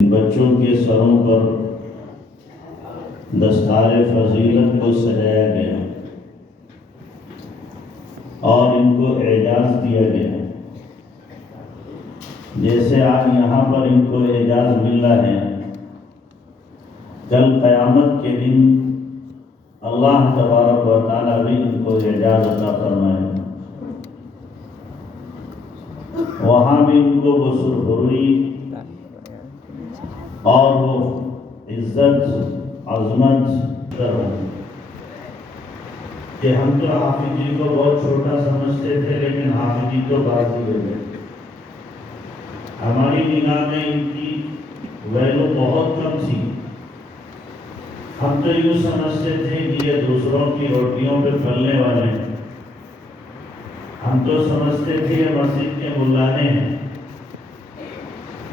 بچوں کے سروں پر دستار فضیلت کو سجایا گیا اور ان کو اعزاز دیا گیا۔ جیسے آج یہاں پر ان کو اعزاز ملا ہے، کل قیامت کے دن اللہ تبارک و تعالیٰ بھی ان کو اعزاز عطا فرمائے، وہاں بھی ان کو وہ سرخروئی اور وہ عزت عظمت کہ ہم تو حافظ جی کو بہت چھوٹا سمجھتے تھے، لیکن حافظ جی تو بات ہی ہو گئے۔ ہماری نگاہ میں ان کی ویلو بہت کم تھی۔ ہم تو یوں سمجھتے تھے کہ یہ دوسروں کی روٹیوں پہ پلنے والے ہیں، ہم تو سمجھتے تھے یہ مسجد کے ملانے ہیں،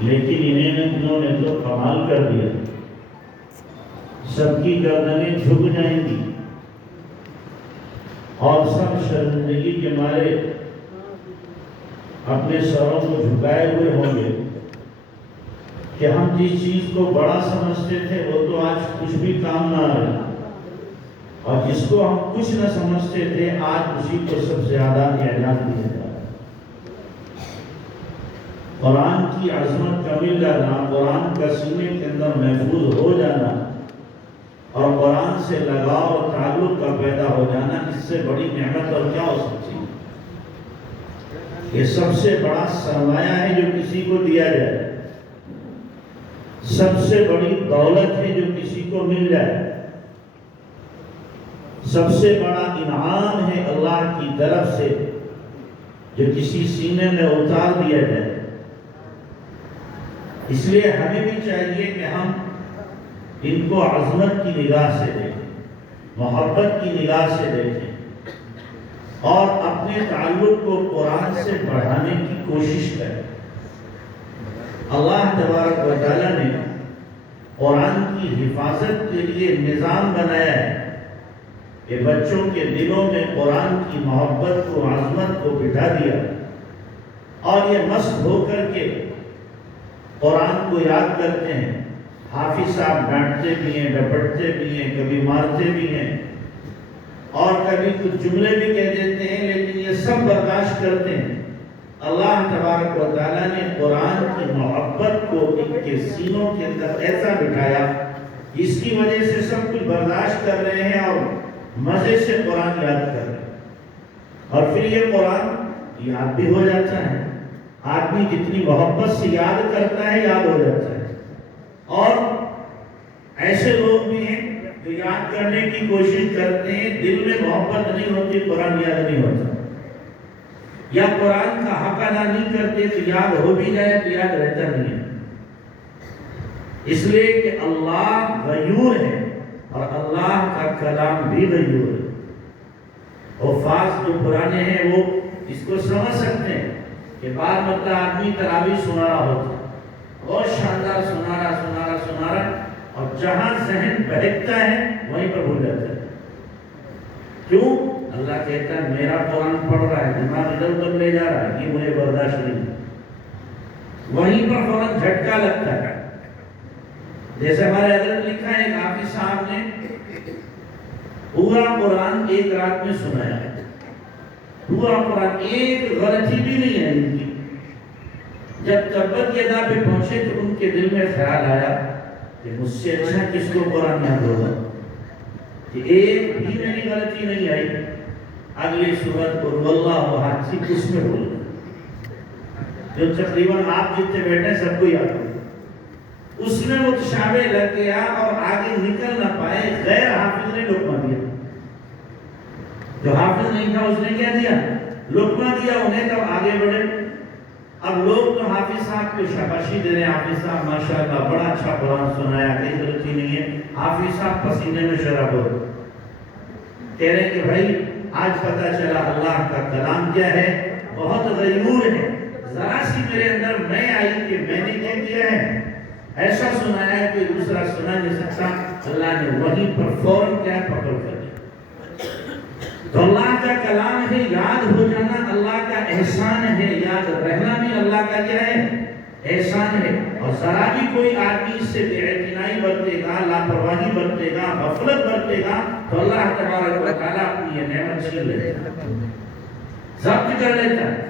لیکن انہوں نے تو کمال کر دیا۔ سب کی گردنیں جھک جائیں گی اور سب شرمندگی کے مارے اپنے سروں کو جھکائے ہوئے ہوں گے کہ ہم جس چیز کو بڑا سمجھتے تھے وہ تو آج کچھ بھی کام نہ آ رہا، اور جس کو ہم کچھ نہ سمجھتے تھے آج اسی کو سب سے زیادہ اعزاز دیا جاتا ہے۔ قرآن کی عظمت کا مل جانا، قرآن کا سینے کے اندر محفوظ ہو جانا اور قرآن سے لگاؤ اور تعلق کا پیدا ہو جانا، اس سے بڑی نعمت اور کیا ہو سکتی ہے؟ یہ سب سے بڑا سرمایہ ہے جو کسی کو دیا جائے، سب سے بڑی دولت ہے جو کسی کو مل جائے، سب سے بڑا انعام ہے اللہ کی طرف سے جو کسی سینے میں اتار دیا جائے۔ اس لیے ہمیں بھی چاہیے کہ ہم ان کو عظمت کی نگاہ سے دیکھیں، محبت کی نگاہ سے دیکھیں اور اپنے تعلق کو قرآن سے بڑھانے کی کوشش کریں۔ اللہ تبارک و تعالیٰ نے قرآن کی حفاظت کے لیے نظام بنایا ہے کہ بچوں کے دلوں میں قرآن کی محبت کو، عظمت کو بٹھا دیا، اور یہ مست ہو کر کے قرآن کو یاد کرتے ہیں۔ حافظ صاحب ڈانٹتے بھی ہیں، ڈپٹتے بھی ہیں، کبھی مارتے بھی ہیں اور کبھی کچھ جملے بھی کہہ دیتے ہیں، لیکن یہ سب برداشت کرتے ہیں۔ اللہ تبارک و تعالیٰ نے قرآن کی محبت کو ان کے سینوں کے اندر ایسا بٹھایا، اس کی وجہ سے سب کچھ برداشت کر رہے ہیں اور مزے سے قرآن یاد کر رہے ہیں، اور پھر یہ قرآن یاد بھی ہو جاتا ہے۔ آدمی جتنی محبت سے یاد کرتا ہے یاد ہو جاتا ہے، اور ایسے لوگ بھی ہیں جو یاد کرنے کی کوشش کرتے ہیں، دل میں محبت نہیں ہوتی، قرآن یاد نہیں ہوتا، یا قرآن کا حق ادا نہیں کرتے تو یاد ہو بھی جائے تو یاد رہتا نہیں ہے۔ اس لیے کہ اللہ غیور ہے اور اللہ کا کلام بھی غیور ہے۔ حفاظ جو پرانے ہیں وہ اس کو سمجھ سکتے ہیں کہ بعض مرتبہ آدمی تراویح سنا رہا ہوتا ہے، بہت شاندار سنا رہا، اور جہاں ذہن بہکتا ہے وہیں پر بھول جاتا ہے۔ کیوں؟ اللہ کہتا ہے میرا قرآن پڑھ رہا ہے، دماغ ادھر ادھر لے جا رہا ہے، یہ مجھے برداشت نہیں۔ وہیں پر فوراً جھٹکا لگتا ہے۔ جیسے ہمارے حضرت لکھا ہے، حافظ صاحب نے پورا قرآن ایک رات میں سنایا ہے، پورا قرآن، ایک غلطی بھی نہیں ہے ان کی۔ جب تبت یدا پہ پہنچے تو ان کے دل میں خیال آیا کہ مجھ سے اچھا کس کو قرآن یاد ہوگا، کہ ایک بھی میری غلطی نہیں آئی۔ اگلی سورت قل اللہ احد سی کس میں بول جو تقریباً آپ جتنے بیٹھے سب کو یاد ہو، اس میں متشابہ لگ گیا اور آگے نکل نہ پائے، غیر حافظ نے لقمہ دیا۔ جو حافظ نہیں تھا اس نے کیا دیا؟ لقمہ دیا انہیں، تب آگے بڑھے۔ اب لوگ تو حافظ صاحب کو شاباشی دے رہے ہیں، حافظ صاحب ماشاءاللہ بڑا اچھا قرآن سنایا، کوئی غلطی نہیں ہے۔ حافظ صاحب پسینے میں شراب ہو کہہ رہے کہ بھائی آج پتہ چلا اللہ کا کلام کیا ہے، بہت غیور ہے۔ ذرا سی میرے اندر میں آئی کہ میں نے کہہ دیا ہے، ایسا سنایا ہے کہ دوسرا سنا نہیں سکتا۔ اللہ نے وہیں پر فوراً کیا پکڑ کر دیا۔ تو اللہ کا کلام ہے، یاد ہو جانا اللہ کا احسان ہے، یاد رہنا بھی اللہ کا کیا ہے؟ احسان ہے. اور ذرا بھی کوئی آدمی اس سے بے اعتنائی برتے گا، لاپرواہی برتے گا، غفلت برتے گا تو اللہ تبارک و تعالیٰ اپنی یہ نعمت چھین لیتا ہے، ضبط کر لیتا ہے.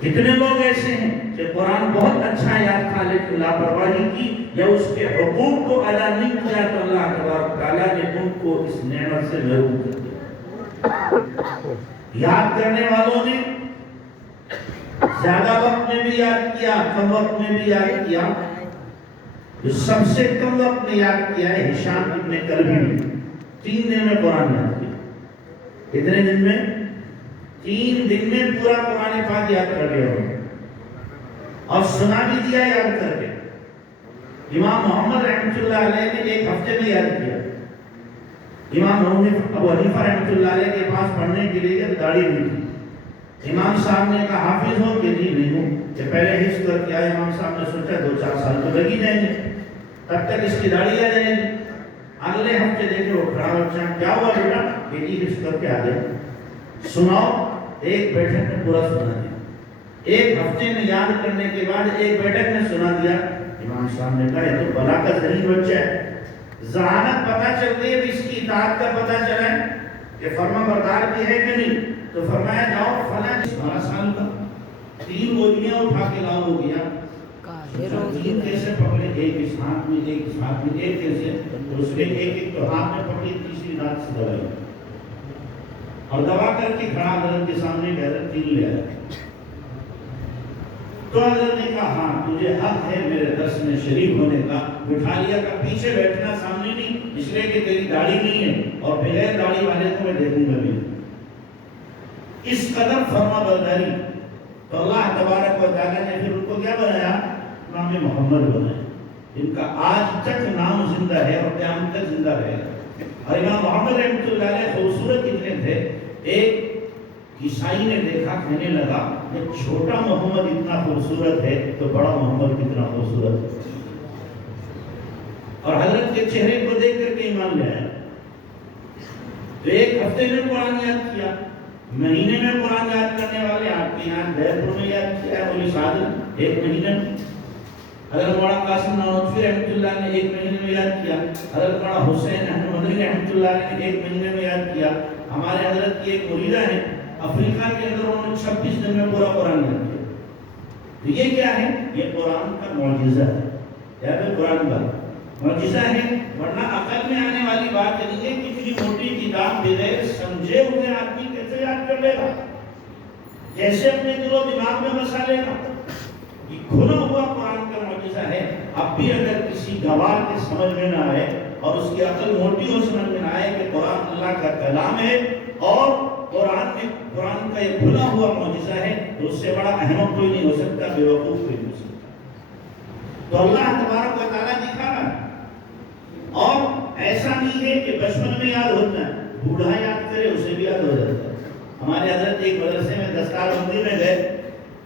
کتنے لوگ ایسے ہیں کہ قرآن بہت اچھا یاد تھا لیکن لاپرواہی کی یا اس کے حقوق کو ادا نہیں کیا تو اللہ تبارک و تعالیٰ نے ان کو اس نعمت سے محروم کر دیا. یاد کرنے والوں نے زیادہ وقت میں بھی یاد کیا، کم وقت میں بھی یاد کیا. جو سب سے کم وقت میں یاد کیا ہے ہشام ابن کلبی نے، 3 دن میں قرآن یاد کیا. کتنے دن میں؟ 3 دن میں پورا قرآن پاک یاد کر لیا اور سنا بھی دیا یاد کر کے. امام محمد رحمۃ اللہ علیہ نے 1 ہفتے میں یاد کیا. امام ابو حنیفہ رحمۃ اللہ علیہ کے پاس پڑھنے کے لیے داڑھی نہیں تھی. امام صاحب نے کہا حافظ ہو کہ جی نہیں ہوں، کہ پہلے حفظ کر کے آئے. امام صاحب نے سوچا 2-4 سال تو لگ ہی جائیں گے، تب تک اس کی داڑھی آ جائے گی. اگلے ہفتے دیکھے وہ کھڑا بچہ، کیا ہوا بیٹا؟ کہ جی حفظ کر کے آ گئے. سناؤ. 1 بیٹھک میں پورا سنا دیا. 1 ہفتے میں یاد کرنے کے بعد 1 بیٹھک میں سنا دیا. امام صاحب نے کہا یہ تو بلا کا ذہین بچہ ہے، ذہانت پتہ چل رہی ہے، اس کی اطاعت کا پتہ چلا ہے کہ فرما بردار بھی ہے کہ نہیں. تو فرمایا جاؤ فلاں 12 سال کا 3 بوجھیاں اٹھا کے لاؤ. ہو گیا 3 کیسے پکڑے؟ 1 اس ہاتھ میں، 1 اس ہاتھ میں، 1 کیسے؟ اس کے 1 تو ہاتھ میں پکڑی، تیسری رات سے دوائی اور دبا کر کے کھڑا حضرت کے سامنے حضرت 3 لے آیا. تو حضرت نے کہا ہاں تجھے حق ہے میرے درس میں شریک ہونے کا. بٹھا لیا کا پیچھے بیٹھنا، سامنے نہیں، اس لیے کہ تیری داڑھی نہیں ہے اور بغیر داڑھی والے کو میں دیکھوں گا بھی. اس قدر فرما برداری. تو اللہ تبارک و تعالیٰ نے پھر ان کو کیا بنایا؟ امام محمد بنایا، جن کا آج تک نام زندہ ہے اور قیامت تک زندہ رہے گا. اور امام محمد رحمۃ اللہ علیہ خوبصورت کتنے تھے. ایک عیسائی نے دیکھا، کہنے لگا کہ چھوٹا محمد اتنا خوبصورت ہے تو بڑا محمد کتنا خوبصورت ہے. اور حضرت کے چہرے کو دیکھ کر کے ایمان لے آیا. تو 1 ہفتے میں قرآن یاد کیا، مہینے میں قرآن یاد کرنے والے آپ کے یہاں دہرپور میں یاد کیا ہے مولی صادق 1 مہینے میں. حضرت مولانا قاسم نانوتوی رحمۃ اللہ نے 1 مہینے میں یاد کیا. حضرت مولانا حسین احمد مدنی رحمۃ اللہ نے 1 مہینے میں یاد کیا. ہمارے حضرت کی ایک مریدہ ہے افریقہ کے اندر، انہوں نے 26 دن میں پورا قرآن یاد کیا. تو یہ کیا ہے؟ یہ قرآن کا معجزہ ہے. یا پھر قرآن کا معجزہ ہے، ورنہ عقل میں آنے والی بات نہیں ہے. کتنی موٹی کتاب بغیر سمجھے ہوئے آدمی کیسے یاد کر لے گا؟ جیسے اپنے دل و دماغ میں بسا لے گا. یہ کھلا ہوا قرآن کا معجزہ ہے. اب بھی اگر کسی گوار کے سمجھ میں نہ آئے اور اس کی عقل موٹی ہو سمجھ میں نہ آئے کہ قرآن اللہ کا کلام ہے اور قرآن کا یہ کھلا ہوا معجزہ ہے، تو اس سے بڑا احمق کوئی نہیں ہو سکتا، بے وقوف کوئی نہیں ہو سکتا. تو اللہ تبارک و تعالیٰ دکھا رہا ہے. اور ایسا نہیں ہے کہ بچپن میں یاد ہوتا ہے، بوڑھا یاد کرے اسے بھی یاد ہو جاتا ہے. ہمارے حضرت ایک مدرسے میں دستار بندی میں گئے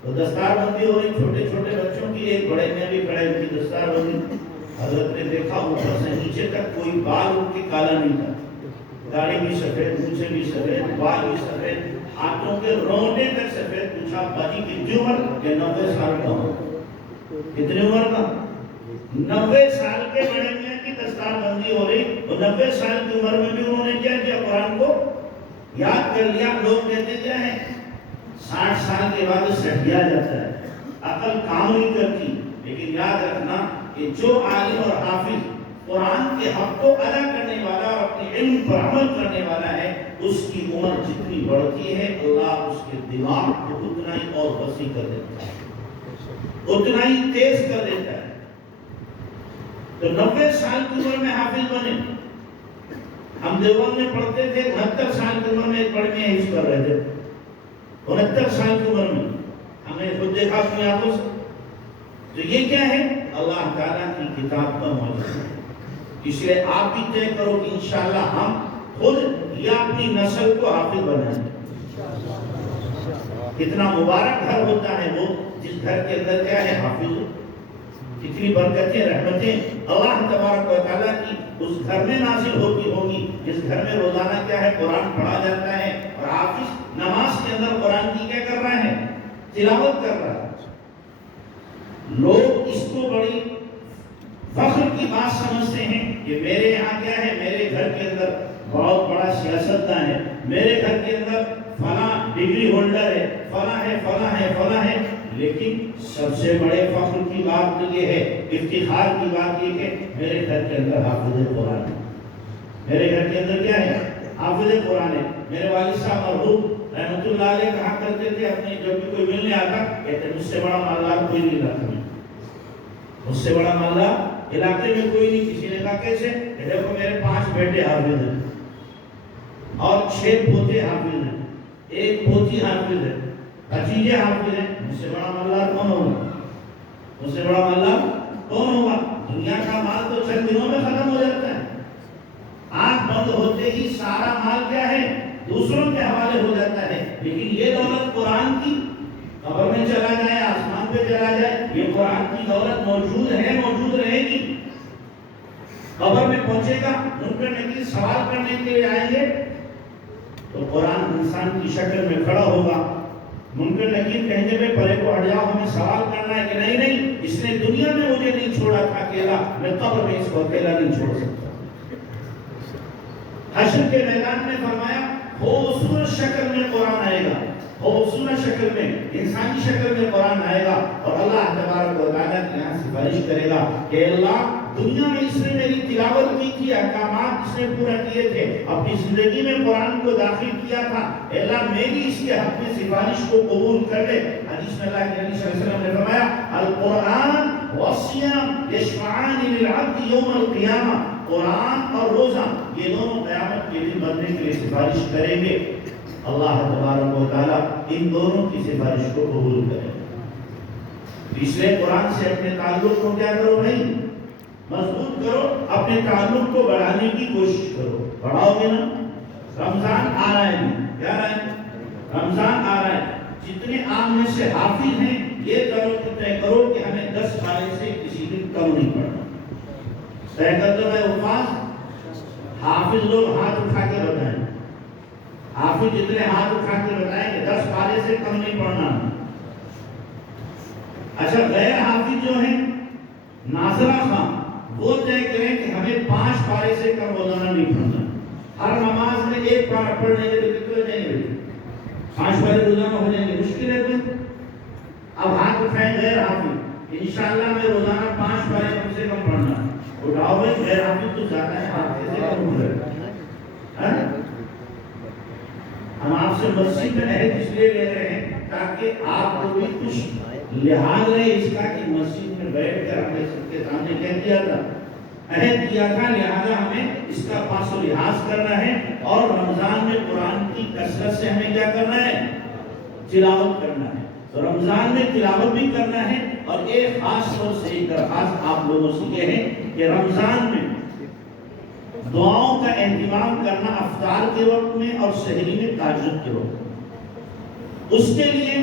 تو دستار بندی ہو رہی، چھوٹے چھوٹے بچوں کی، ایک بڑے میں بھی کھڑے ان کی دستار بندی. حضرت نے دیکھا اوپر سے نیچے تک کوئی بال ان کے کالا نہیں تھا، داڑھی بھی سفید، مونچھیں بھی سفید، بال بھی سفید، ہاتھوں کے رونے تک سفید. پوچھا باجی کتنی عمر؟ کہ 90 سال کا ہوں. کتنی عمر کا؟ 90 سال کے بڑے میاں کی دستار بندی ہو رہی اور 90 سال کی عمر میں بھی انہوں نے کیا کیا؟ قرآن کو یاد کر لیا. لوگ کہتے کیا ہے 60 سال کے بعد سٹیا جاتا ہے، عقل کام نہیں کرتی. لیکن یاد رکھنا کہ جو عالم اور حافظ قرآن کے حق کو ادا کرنے والا اور اپنے علم پر عمل کرنے والا ہے، اس کی عمر جتنی بڑھتی ہے اللہ اس کے دماغ کو اتنا ہی اور وسیع کر دیتا ہے، اتنا ہی تیز کر دیتا ہے. تو 90 سال کی عمر میں حافظ بنے. ہم دیوبند میں پڑھتے تھے، 69 سال کی عمر میں ایک بڑے میاں حفظ کر رہے تھے. 69 سال کی عمر میں ہم نے خود دیکھا اپنی آنکھوں سے. تو یہ کیا ہے؟ اللہ تعالیٰ کی کتاب کا معجزہ ہے. اس لیے آپ بھی طے کرو کہ انشاءاللہ ہم خود یا اپنی نسل کو حافظ بنائیں. کتنا مبارک گھر ہوتا ہے وہ جس گھر کے اندر کیا ہے؟ حافظ. کتنی برکتیں رحمتیں اللہ تبارک و تعالیٰ کی اس گھر میں نازل ہوتی ہوں گی جس گھر میں روزانہ کیا ہے؟ قرآن پڑھا جاتا ہے اور حافظ نماز کے اندر قرآن کی کیا کر رہا ہے؟ تلاوت کر رہا ہے. لوگ اس کو بڑی فخر کی بات سمجھتے ہیں کہ میرے یہاں کیا ہے، میرے گھر کے اندر بہت بڑا سیاستدان ہے، میرے گھر کے اندر فلاں ڈگری ہولڈر ہے، فلاں ہے فلاں ہے فلاں ہے. لیکن سب سے بڑے فخر کی بات یہ ہے، افتخار کی بات یہ کہ میرے گھر کے اندر حافظ قرآن ہے. میرے گھر کے اندر کیا ہے؟ حافظ قرآن ہے. میرے والد صاحب مرحوم رحمۃ اللہ علیہ کہا کرتے تھے، اپنے جب بھی کوئی ملنے آتا کہتے مجھ سے بڑا مالدار کوئی نہیں علاقے میں، مجھ سے بڑا مالدار علاقے میں کوئی نہیں. کسی نے کہا کیسے؟ کہ دیکھو میرے 5 بیٹے حافظ ہیں اور 6 پوتے حافظ ہیں، 1 پوتی حافظ ہے، بھتیجے حافظ ہیں. مجھ سے بڑا مالدار کون ہوگا؟ مجھ سے بڑا مالدار کون ہوگا؟ دنیا کا مال تو چند دنوں میں ختم ہو جاتا ہے. آنکھ بند ہوتے ہی سارا مال کیا ہے؟ دوسروں کے حوالے ہو جاتا ہے. لیکن یہ دولت قرآن کی، قبر میں چلا جائے، آسمان پہ چلا جائے، یہ قرآن کی دولت موجود ہے، موجود رہے گی. قبر میں پہنچے گا، منکر نکیر سوال کرنے کے لیے آئیں گے تو قرآن انسان کی شکل میں کھڑا ہوگا. منکر نکیر کہیں گے میں پرے کو ہٹ جاؤ، ہمیں سوال کرنا ہے کہ نہیں نہیں، اس نے دنیا میں مجھے نہیں چھوڑا تھا اکیلا، میں قبر میں اس کو اکیلا نہیں چھوڑ سکتا. حشر کے میدان میں فرمایا خوبصورت شکل میں قرآن آئے گا، خوبصورت شکل میں، انسانی شکل میں قرآن آئے گا. اور اللہ تبارک و تعالیٰ کی یہاں سفارش کرے گا کہ اللہ دنیا میں اس نے میری تلاوت کی تھی، احکامات اس نے پورا کیے تھے، اپنی زندگی میں قرآن کو داخل کیا تھا، اللہ میری اس کے حق میں سفارش کو قبول کر لے. حدیث میں اللہ کے نبی صلی اللہ علیہ وسلم نے فرمایا القرآن والصیام یشفعان للعبد یوم القیامہ. قرآن اور روزہ یہ دونوں قیامت کے دن بندے کے لیے سفارش کریں گے. اللہ تبارک و تعالیٰ ان دونوں کی سفارش کو قبول کرے. اس لیے قرآن سے اپنے تعلق کو کیا کرو بھائی؟ مضبوط کرو، اپنے تعلق کو بڑھانے کی کوشش کرو. بڑھاؤ گے نا؟ رمضان آ رہا ہے، کیا رہا ہے؟ رمضان آ رہا ہے. جتنے آپ میں سے حافظ ہیں یہ طے کرو کہ ہمیں 10 پارے سے کسی دن کم نہیں پڑھنا. طے کر دو. میں الفاظ حافظ لوگ ہاتھ اٹھا کے بتائیں، حافظ جتنے ہاتھ اٹھا کے بتائیں کہ 10 پارے سے کم نہیں پڑھنا. اچھا غیر حافظ جو ہیں ناظرہ خان وہ طے کریں کہ ہمیں 5 پارے سے کم روزانہ نہیں پڑھنا. ہر نماز میں 1 پارہ پڑھ لیں گے تو کتنے ہو جائیں گے؟ 5 پارے روزانہ ہو جائیں گے. مشکل ہے کوئی؟ اب ہاتھ اٹھائیں غیر حافظ، انشاءاللہ میں روزانہ 5 پارے کم سے کم پڑھنا. اٹھاؤ بھائی، غیر حافظ تو زیادہ ہے، حافظ سے کم ہو رہے. ہم آپ سے مسجد میں عہد اس لیے لے رہے ہیں تاکہ آپ کو بھی کچھ لحاظ رہے اس کا کہ مسجد میں بیٹھ کر ہم نے سب کے سامنے کیا کیا تھا؟ عہد کیا تھا. لہذا ہمیں اس کا پاس و لحاظ کرنا ہے اور رمضان میں قرآن کی کثرت سے ہمیں کیا کرنا ہے؟ تلاوت کرنا ہے. تو رمضان میں تلاوت بھی کرنا ہے. اور ایک خاص طور سے ایک درخواست آپ لوگوں سے یہ ہے کہ رمضان میں دعاؤں کا اہتمام کرنا افطار کے وقت میں اور سحری میں تہجد کے وقت. اس کے لیے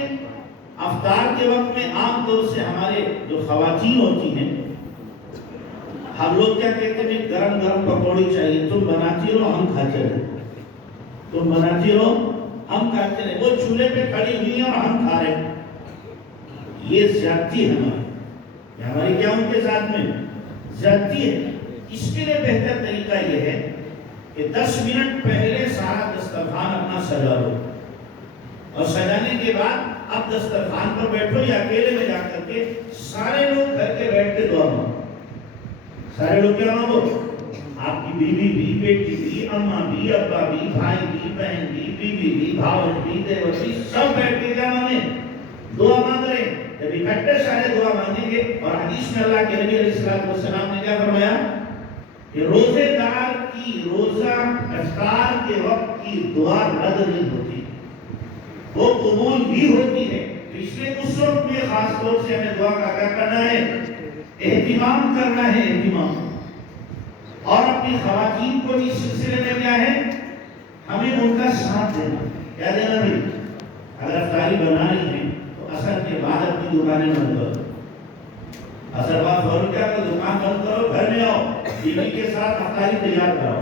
افطار کے وقت میں عام طور سے ہمارے جو خواتین ہوتی ہیں ہم لوگ کیا کہتے ہیں؟ گرم گرم پکوڑی چاہیے، تم بناتی رہو ہم کھاتے رہے، تم بناتی رہو ہم کھاتے رہے. وہ چولہے پہ کھڑی ہوئی ہیں اور ہم کھا رہے ہیں. یہ زیادتی ہے ہماری کیا ان کے ساتھ میں زیادتی ہے. اس کے لیے بہتر طریقہ یہ ہے کہ 10 منٹ پہلے سارا دسترخوان اپنا سجا لو اور سجانے کے بعد اب دسترخوان پر بیٹھو یا اکیلے میں جا کر کے سارے لوگ گھر کے بیٹھ کے دعا مانگو. سارے لوگ کیا مانگو؟ آپ کی بیوی بھی، بیٹی بھی، اماں بھی، ابا بھی، بھائی بھی، بہن بھی، بیوی بھی، بھاؤ بھی، دیور بھی، سب بیٹھ کے کیا مانگیں؟ دعا مانگ رہے ہیں. جب اکٹھے سارے دعا مانگیں گے اور حدیث میں اللہ کے نبی علیہ السلام نے کیا فرمایا کہ روزے دار کی روزہ افطار کے وقت کی دعا رد نہیں ہوتی، وہ قبول بھی ہوتی ہے. اس لیے اس وقت میں خاص طور سے ہمیں دعا کا کیا کرنا ہے؟ اہتمام کرنا ہے، اہتمام. اور اپنی خواتین کو بھی اس سلسلے میں کیا ہے؟ ہمیں ان کا ساتھ دینا. کیا دینا بھائی؟ اگر افطاری بنا رہی ہیں تو اثر کے بعد اپنی دکانیں بند کرو. اثر بعد فوراً کیا کرو؟ دکان بند کرو، گھر میں آؤ، بیوی کے ساتھ افطاری تیار کرو.